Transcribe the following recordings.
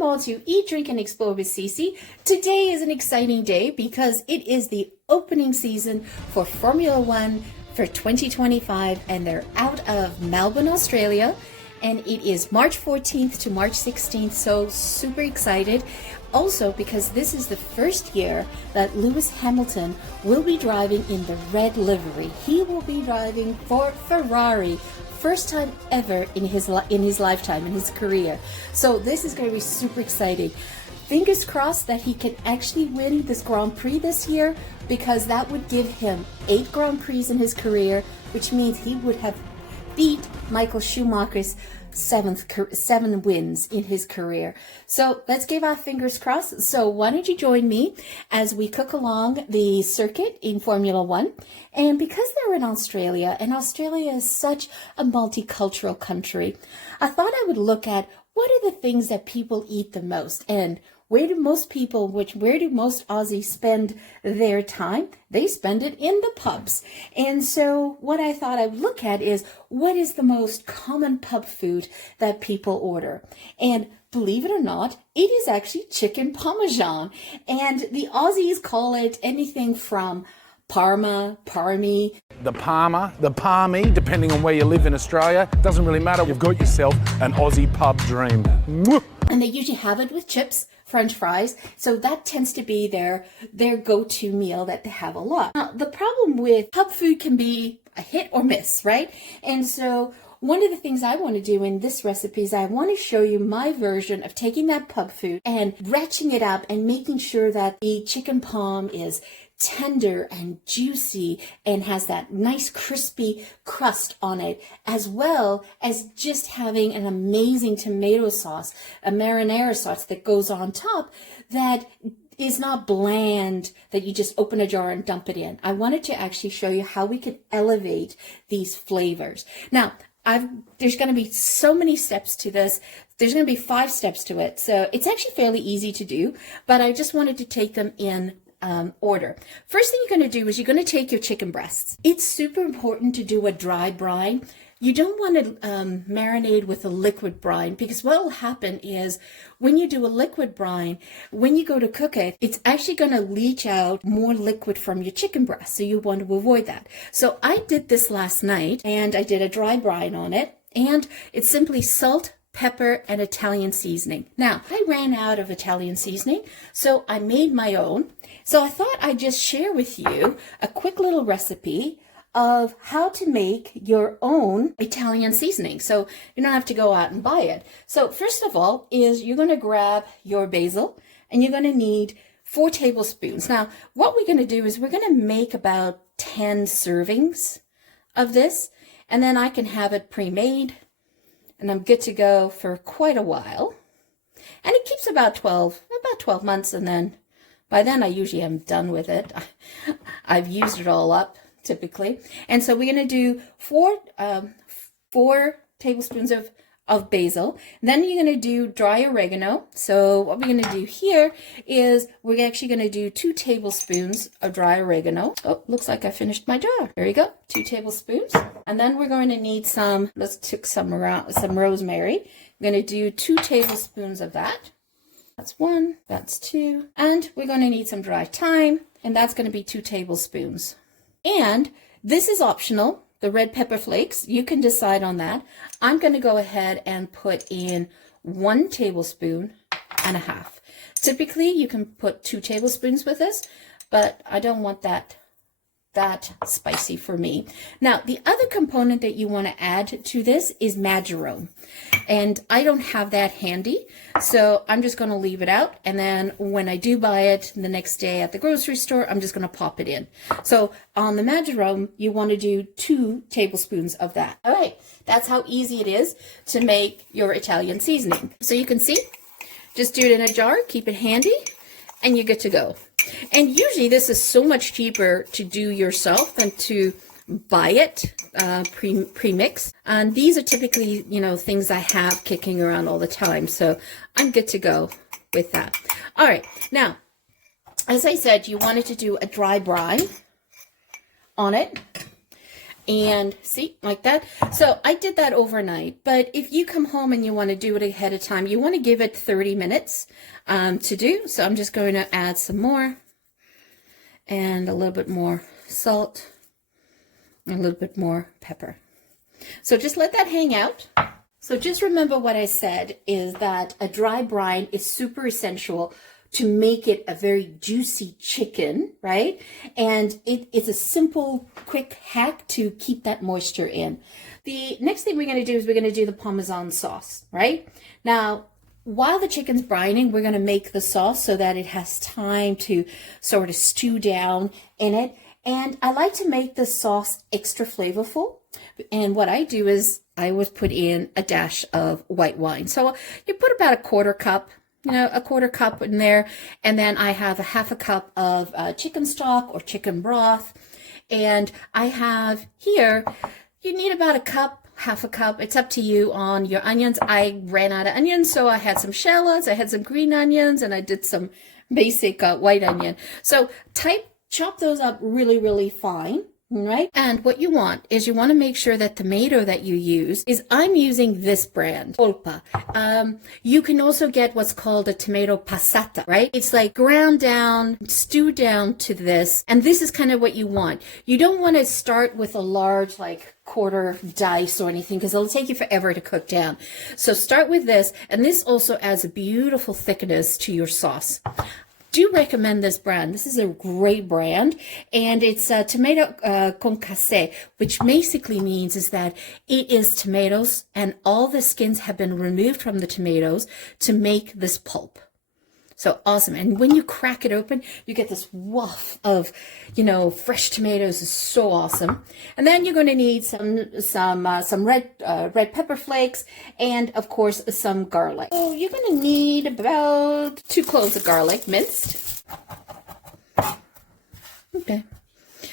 Welcome all to Eat, Drink, and Explore with Cece. Today is an exciting day because it is the opening season for Formula One for 2025, and they're out of Melbourne, Australia, and it is March 14th to March 16th, so super excited. Also, because this is the first year that Lewis Hamilton will be driving in the red livery. He will be driving for Ferrari. First time ever in his lifetime, in his career. So this is going to be super exciting. Fingers crossed that he can actually win this Grand Prix this year, because that would give him 8 Grand Prix in his career, which means he would have beat Michael Schumacher's 7 wins in his career. So let's give our fingers crossed. So why don't you join me as we cook along the circuit in Formula One? And because they're in Australia, and Australia is such a multicultural country, I thought I would look at what are the things that people eat the most, and where do most Aussies spend their time? They spend it in the pubs. And so what I thought I would look at is what is the most common pub food that people order. And believe it or not, it is actually chicken parmesan. And the Aussies call it anything from Parma, Parmi. The Parma, the Parmi, depending on where you live in Australia. Doesn't really matter. You've got yourself an Aussie pub dream. And they usually have it with chips, French fries. So that tends to be their go-to meal that they have a lot. Now, the problem with pub food can be a hit or miss, right? And so one of the things I want to do in this recipe is I want to show you my version of taking that pub food and ratcheting it up and making sure that the chicken parm is tender and juicy and has that nice crispy crust on it, as well as just having an amazing tomato sauce, a marinara sauce that goes on top that is not bland, that you just open a jar and dump it in. I wanted to actually show you how we can elevate these flavors. Now, there's going to be so many steps to this. There's going to be 5 steps to it. So it's actually fairly easy to do, but I just wanted to take them in order. First thing you're going to do is you're going to take your chicken breasts. It's super important to do a dry brine. You don't want to marinate with a liquid brine, because what will happen is when you do a liquid brine, when you go to cook it, it's actually going to leach out more liquid from your chicken breast. So you want to avoid that. So I did this last night, and I did a dry brine on it, and it's simply salt, pepper, and Italian seasoning. Now, I ran out of Italian seasoning, so I made my own. So I thought I'd just share with you a quick little recipe of how to make your own Italian seasoning. So you don't have to go out and buy it. So first of all is you're going to grab your basil, and you're going to need 4 tablespoons. Now, what we're going to do is we're going to make about 10 servings of this, and then I can have it pre-made, and I'm good to go for quite a while. And it keeps about 12 months, and then by then I usually am done with it. I've used it all up typically. And so we're going to do 4 tablespoons of basil. Then you're going to do dry oregano. So what we're going to do here is we're actually going to do 2 tablespoons of dry oregano. Oh, looks like I finished my jar. There you go, 2 tablespoons. And then we're going to need some rosemary. I'm going to do 2 tablespoons of that. That's 1, that's 2. And we're going to need some dry thyme, and that's going to be 2 tablespoons. And this is optional, the red pepper flakes. You can decide on that. I'm going to go ahead and put in 1 tablespoon and a half. Typically, you can put 2 tablespoons with this, but I don't want that spicy for me. Now, the other component that you want to add to this is marjoram. And I don't have that handy, so I'm just going to leave it out. And then when I do buy it the next day at the grocery store, I'm just going to pop it in. So on the marjoram, you want to do 2 tablespoons of that. All right, that's how easy it is to make your Italian seasoning. So you can see, just do it in a jar, keep it handy, and you're good to go. And usually this is so much cheaper to do yourself than to buy it pre-mix. And these are typically, things I have kicking around all the time. So I'm good to go with that. All right. Now, as I said, you wanted to do a dry brine on it. And see, like that. So I did that overnight, but if you come home and you want to do it ahead of time, you want to give it 30 minutes to do. So I'm just going to add some more and a little bit more salt and a little bit more pepper. So just let that hang out. So just remember what I said is that a dry brine is super essential to make it a very juicy chicken, right? And it's a simple, quick hack to keep that moisture in. The next thing we're going to do is we're going to do the Parmesan sauce, right? Now, while the chicken's brining, we're going to make the sauce so that it has time to sort of stew down in it. And I like to make the sauce extra flavorful. And what I do is I would put in a dash of white wine. So you put about a quarter cup in there. And then I have a half a cup of chicken stock or chicken broth. And I have here, you need about a cup, half a cup. It's up to you on your onions. I ran out of onions, so I had some shallots, I had some green onions, and I did some basic white onion. So chop those up really, really fine. Right? And what you want is you want to make sure that tomato that you use is, I'm using this brand, Polpa. You can also get what's called a tomato passata, right? It's like ground down, stewed down to this. And this is kind of what you want. You don't want to start with a large, like, quarter dice or anything, because it'll take you forever to cook down. So start with this. And this also adds a beautiful thickness to your sauce. Do recommend this brand. This is a great brand, and it's tomato concassé, which basically means is that it is tomatoes and all the skins have been removed from the tomatoes to make this pulp. So awesome. And when you crack it open, you get this waft of, fresh tomatoes. Is so awesome. And then you're going to need some red pepper flakes and, of course, some garlic. So you're going to need about 2 cloves of garlic minced. Okay.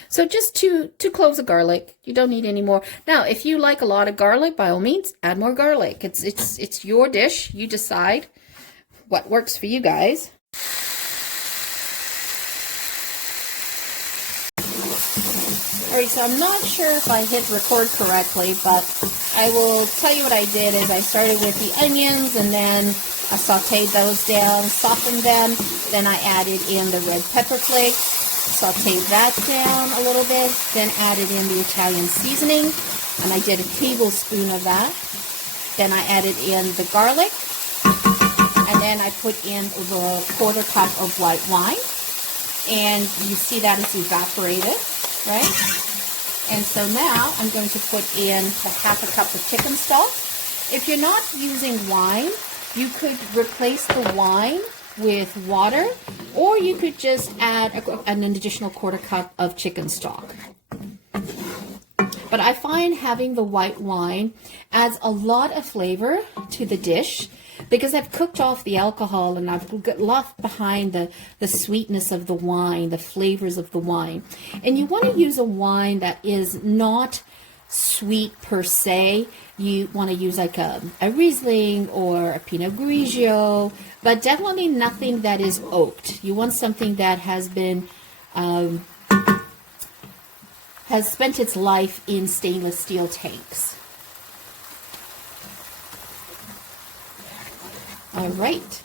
So just two cloves of garlic. You don't need any more. Now, if you like a lot of garlic, by all means, add more garlic. It's your dish. You decide what works for you guys. All right, so I'm not sure if I hit record correctly, but I will tell you what I did is I started with the onions and then I sauteed those down, softened them, then I added in the red pepper flakes, sauteed that down a little bit, then added in the Italian seasoning, and I did a tablespoon of that. Then I added in the garlic, and then I put in the quarter cup of white wine. And you see that it's evaporated, right? And so now I'm going to put in the half a cup of chicken stock. If you're not using wine, you could replace the wine with water, or you could just add an additional quarter cup of chicken stock. But I find having the white wine adds a lot of flavor to the dish, because I've cooked off the alcohol and I've left behind the sweetness of the wine, the flavors of the wine. And you want to use a wine that is not sweet per se. You want to use like a Riesling or a Pinot Grigio, but definitely nothing that is oaked. You want something that has been has spent its life in stainless steel tanks. All right,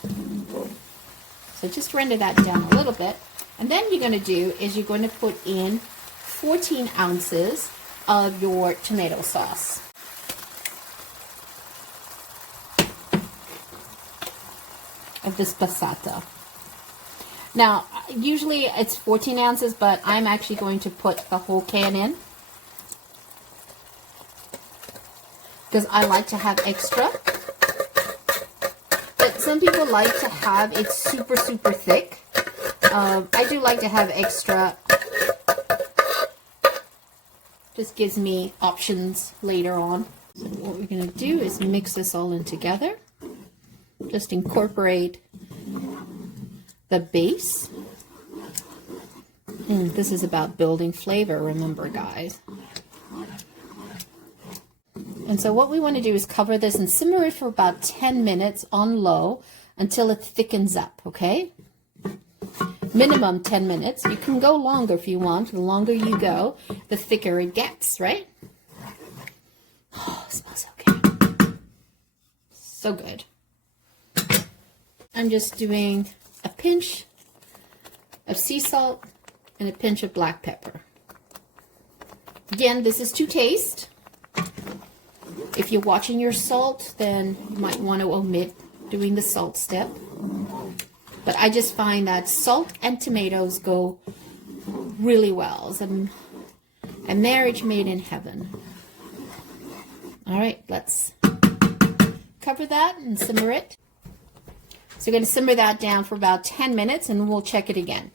so just render that down a little bit. And then you're going to do is you're going to put in 14 ounces of your tomato sauce. Of this passata. Now, usually it's 14 ounces, but I'm actually going to put the whole can in, because I like to have extra. But some people like to have it super, super thick. I do like to have extra. Just gives me options later on. So what we're going to do is mix this all in together. Just incorporate the base. This is about building flavor, remember, guys. And so what we want to do is cover this and simmer it for about 10 minutes on low until it thickens up, okay? Minimum 10 minutes. You can go longer if you want. The longer you go, the thicker it gets, right? Oh, it smells so good. So good. I'm just doing a pinch of sea salt and a pinch of black pepper. Again, this is to taste. If you're watching your salt, then you might want to omit doing the salt step. But I just find that salt and tomatoes go really well. It's a marriage made in heaven. All right, let's cover that and simmer it. So we're going to simmer that down for about 10 minutes and we'll check it again.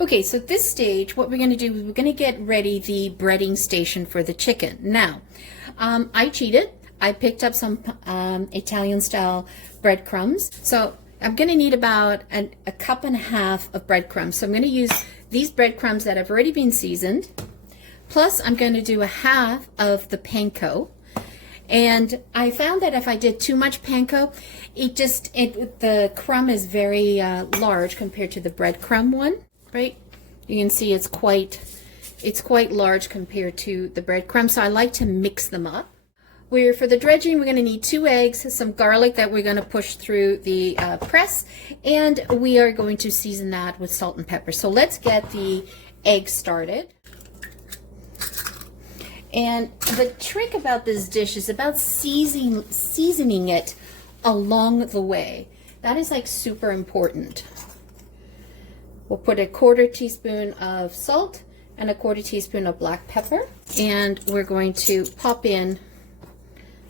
Okay, so at this stage, what we're going to do is we're going to get ready the breading station for the chicken. Now, I cheated. I picked up some Italian-style breadcrumbs. So I'm going to need about a cup and a half of breadcrumbs. So I'm going to use these breadcrumbs that have already been seasoned. Plus, I'm going to do a half of the panko. And I found that if I did too much panko, the crumb is very large compared to the breadcrumb one, right? You can see it's quite large compared to the breadcrumb. So I like to mix them up. For the dredging, we're going to need 2 eggs, some garlic that we're going to push through the press, and we are going to season that with salt and pepper. So let's get the eggs started. And the trick about this dish is about seasoning it along the way. That is like super important. We'll put a 1/4 teaspoon of salt and a 1/4 teaspoon of black pepper, and we're going to pop in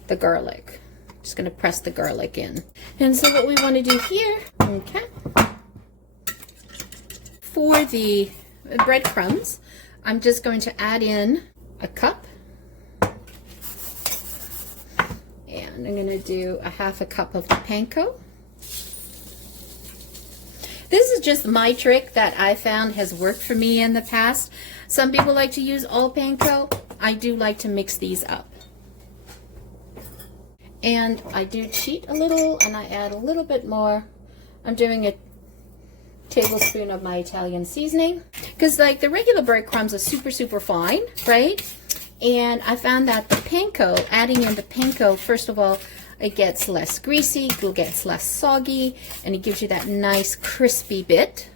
the garlic. Just going to press the garlic in. And so what we want to do here, okay, for the breadcrumbs, I'm just going to add in a cup, and I'm going to do a half a cup of the panko. This is just my trick that I found has worked for me in the past. Some people like to use all panko. I do like to mix these up. And I do cheat a little and I add a little bit more. I'm doing a tablespoon of my Italian seasoning because like the regular breadcrumbs are super fine, right? And I found that the panko, adding in the panko, first of all, it gets less greasy, it gets less soggy, and it gives you that nice crispy bit.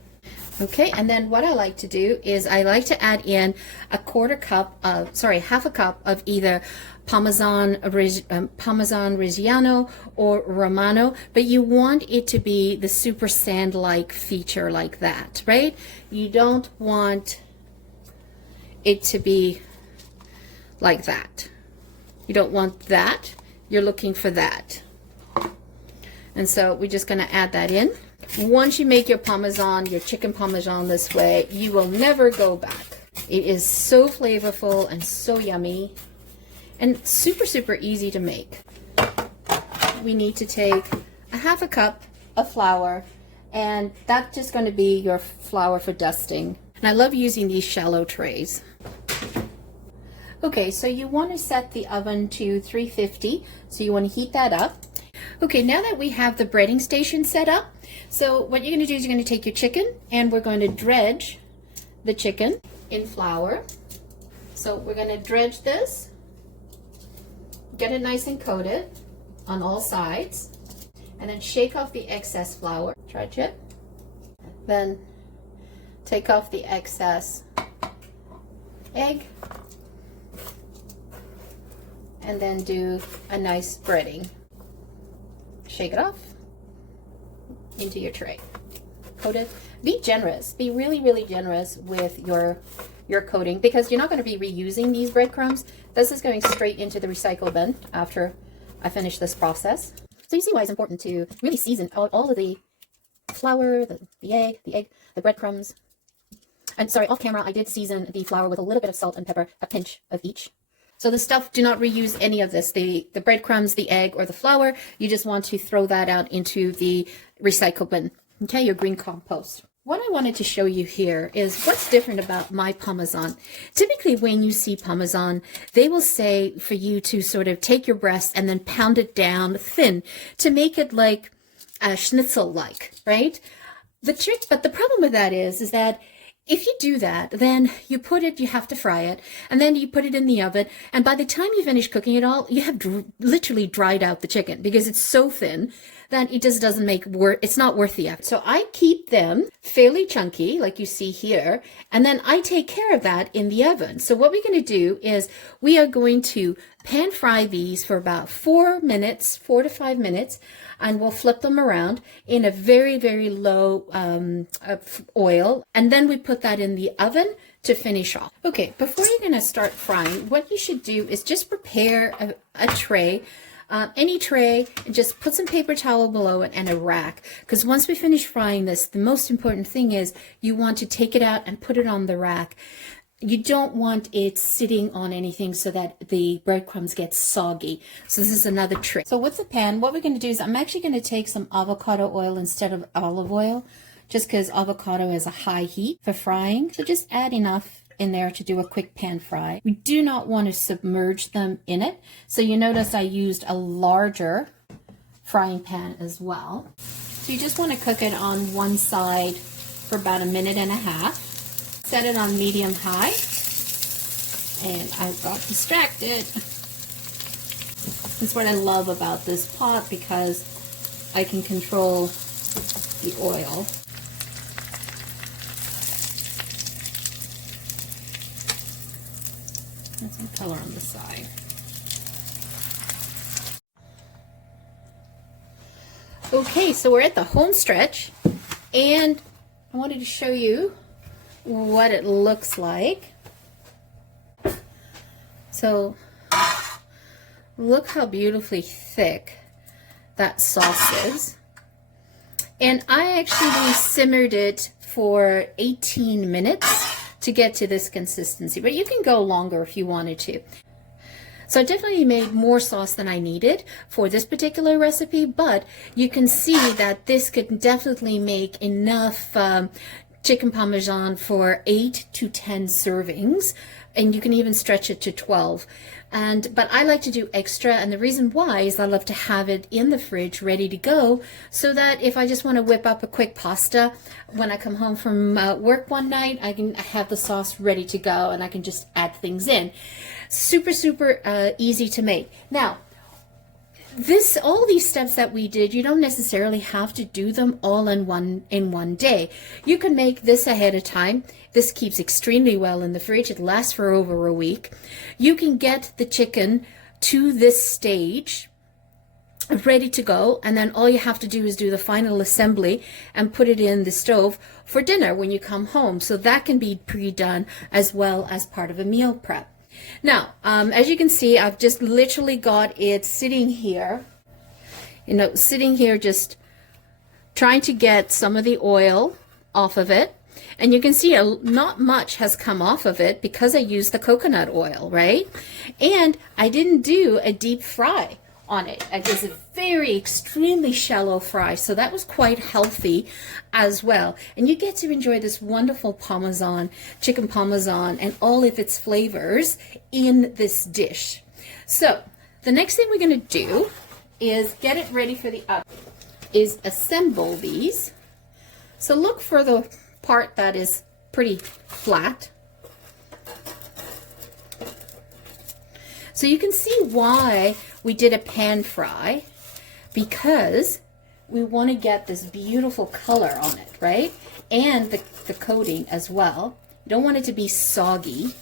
Okay, and then what I like to do is I like to add in half a cup of either Parmesan Reggiano or Romano, but you want it to be the super sand-like feature like that, right? You don't want it to be like that. You don't want that. You're looking for that. And so we're just going to add that in. Once you make your Parmesan, your chicken Parmesan this way, you will never go back. It is so flavorful and so yummy and super easy to make. We need to take a half a cup of flour, and that's just going to be your flour for dusting. And I love using these shallow trays. Okay, so you want to set the oven to 350, so you want to heat that up. Okay, now that we have the breading station set up, so what you're going to do is you're going to take your chicken and we're going to dredge the chicken in flour. So we're going to dredge this, get it nice and coated on all sides, and then shake off the excess flour, dredge it, then take off the excess egg, and then do a nice breading. Shake it off into your tray. Coat it. Be generous. Be really generous with your coating, because you're not going to be reusing these breadcrumbs. This is going straight into the recycle bin after I finish this process. So you see why it's important to really season all of the flour, the egg, the breadcrumbs. And sorry, off camera, I did season the flour with a little bit of salt and pepper, a pinch of each. So the stuff, do not reuse any of this, the breadcrumbs, the egg, or the flour. You just want to throw that out into the recycle bin, okay, your green compost. What I wanted to show you here is what's different about my Parmesan. Typically when you see Parmesan, they will say for you to sort of take your breast and then pound it down thin to make it like a Schnitzel-like, right? But the problem with that is that If you do that, then you have to fry it, and then you put it in the oven, and by the time you finish cooking it all, you have literally dried out the chicken because it's so thin that it just doesn't it's not worth the effort. So I keep them fairly chunky, like you see here, and then I take care of that in the oven. So what we're going to do is we are going to pan fry these for about 4 to 5 minutes, and we'll flip them around in a very, very low oil, and then we put that in the oven to finish off. Okay, before you're going to start frying, what you should do is just prepare a tray, any tray, and just put some paper towel below it and a rack, because once we finish frying this, the most important thing is you want to take it out and put it on the rack. You don't want it sitting on anything so that the breadcrumbs get soggy. So this is another trick. So with the pan, what we're going to do is I'm actually going to take some avocado oil instead of olive oil, just because avocado has a high heat for frying. So just add enough in there to do a quick pan fry. We do not want to submerge them in it. So you notice I used a larger frying pan as well. So you just want to cook it on one side for about 1.5 minutes. Set it on medium high, and I got distracted. That's what I love about this pot, because I can control the oil. Add some color on the side. Okay, so we're at the home stretch, and I wanted to show you what it looks like. So look how beautifully thick that sauce is. And I actually simmered it for 18 minutes to get to this consistency, but you can go longer if you wanted to. So I definitely made more sauce than I needed for this particular recipe, but you can see that this could definitely make enough chicken parmesan for 8 to 10 servings, and you can even stretch it to 12. But I like to do extra, and the reason why is I love to have it in the fridge ready to go, so that if I just want to whip up a quick pasta when I come home from work one night, I have the sauce ready to go and I can just add things in. Super easy to make. Now, all these steps that we did, you don't necessarily have to do them all in one day. You can make this ahead of time. This keeps extremely well in the fridge. It lasts for over a week. You can get the chicken to this stage ready to go, and then all you have to do is do the final assembly and put it in the stove for dinner when you come home. So that can be pre-done as well as part of a meal prep. Now, as you can see, I've just literally got it sitting here, just trying to get some of the oil off of it. And you can see not much has come off of it because I used the coconut oil, right? And I didn't do a deep fry on it. It was a very extremely shallow fry, so that was quite healthy as well. And you get to enjoy this wonderful chicken parmesan and all of its flavors in this dish. So the next thing we're going to do is get it ready for the oven, is assemble these. So look for the part that is pretty flat. So you can see why we did a pan fry, because we want to get this beautiful color on it, right? And the coating as well. You don't want it to be soggy.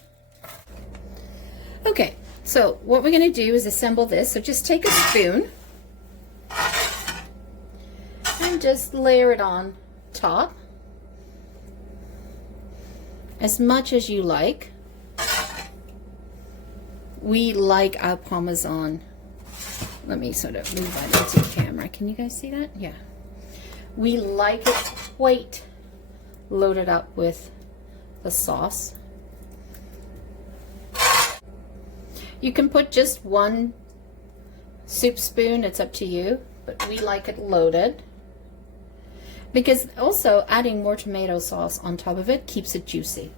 Okay, so what we're going to do is assemble this. So just take a spoon and just layer it on top as much as you like. We like our Parmesan. Let me sort of move that into camera. Can you guys see that? Yeah. We like it quite loaded up with the sauce. You can put just one soup spoon, it's up to you, but we like it loaded, because also adding more tomato sauce on top of it keeps it juicy.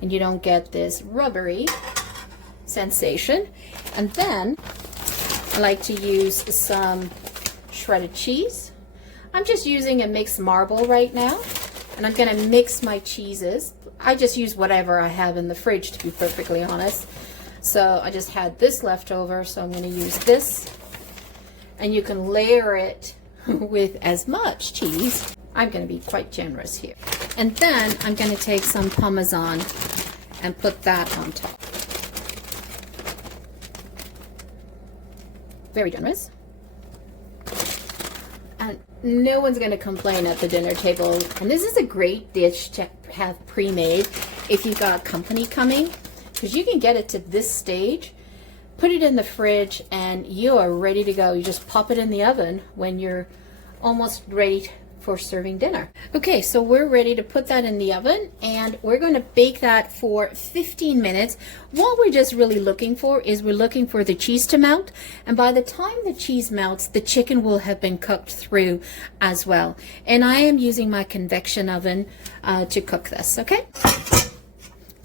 And you don't get this rubbery sensation. And then I like to use some shredded cheese. I'm just using a mixed marble right now. And I'm gonna mix my cheeses. I just use whatever I have in the fridge, to be perfectly honest. So I just had this left over, so I'm gonna use this. And you can layer it with as much cheese. I'm gonna be quite generous here. And then I'm gonna take some Parmesan and put that on top. Very generous. And no one's going to complain at the dinner table. And this is a great dish to have pre-made if you've got company coming, because you can get it to this stage, put it in the fridge, and you are ready to go. You just pop it in the oven when you're almost ready for serving dinner. Okay, so we're ready to put that in the oven, and we're going to bake that for 15 minutes. What we're just really looking for is we're looking for the cheese to melt, and by the time the cheese melts, the chicken will have been cooked through as well. And I am using my convection oven to cook this. Okay,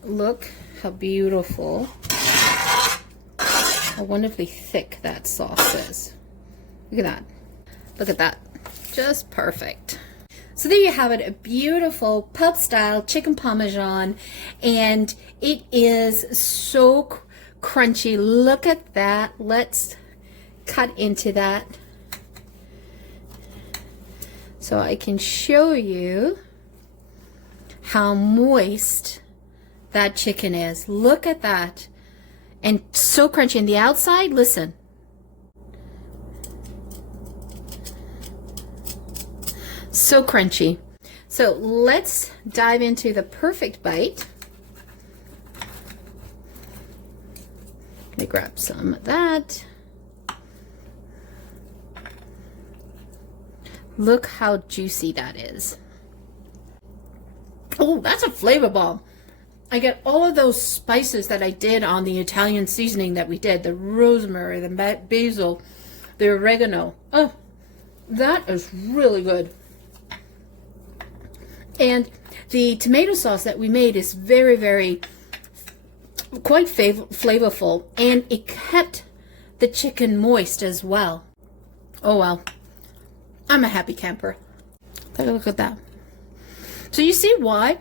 look how beautiful, how wonderfully thick that sauce is. Look at that, look at that. Just perfect. So there you have it, a beautiful pub style chicken parmesan, and it is so crunchy. Look at that. Let's cut into that so I can show you how moist that chicken is. Look at that, and so crunchy. And the outside, listen. So crunchy. So let's dive into the perfect bite. Let me grab some of that. Look how juicy that is. Oh, that's a flavor bomb. I get all of those spices that I did on the Italian seasoning that we did, the rosemary, the basil, the oregano. Oh, that is really good. And the tomato sauce that we made is very, very, quite flavorful, and it kept the chicken moist as well. Oh well, I'm a happy camper. Take a look at that. So you see why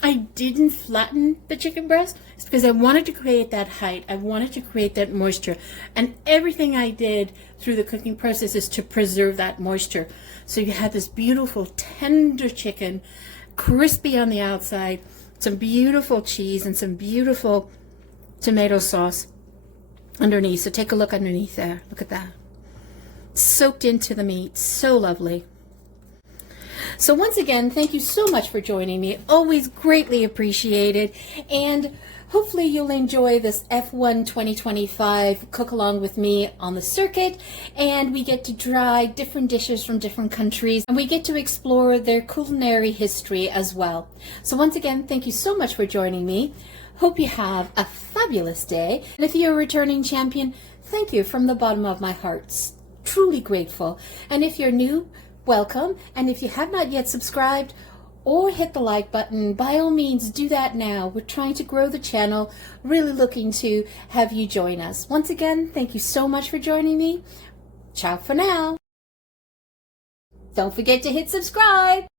I didn't flatten the chicken breast? It's because I wanted to create that height. I wanted to create that moisture. And everything I did through the cooking process is to preserve that moisture. So you have this beautiful, tender chicken, crispy on the outside, some beautiful cheese, and some beautiful tomato sauce underneath. So take a look underneath there. Look at that. Soaked into the meat. So lovely. So once again, thank you so much for joining me. Always greatly appreciated. And hopefully you'll enjoy this F1 2025 cook along with me on the circuit, and we get to try different dishes from different countries, and we get to explore their culinary history as well. So once again, thank you so much for joining me. Hope you have a fabulous day. And if you're a returning champion, thank you from the bottom of my heart. Truly grateful. And if you're new, welcome. And if you have not yet subscribed or hit the like button, by all means do that now. We're trying to grow the channel, really looking to have you join us. Once again, thank you so much for joining me. Ciao for now. Don't forget to hit subscribe.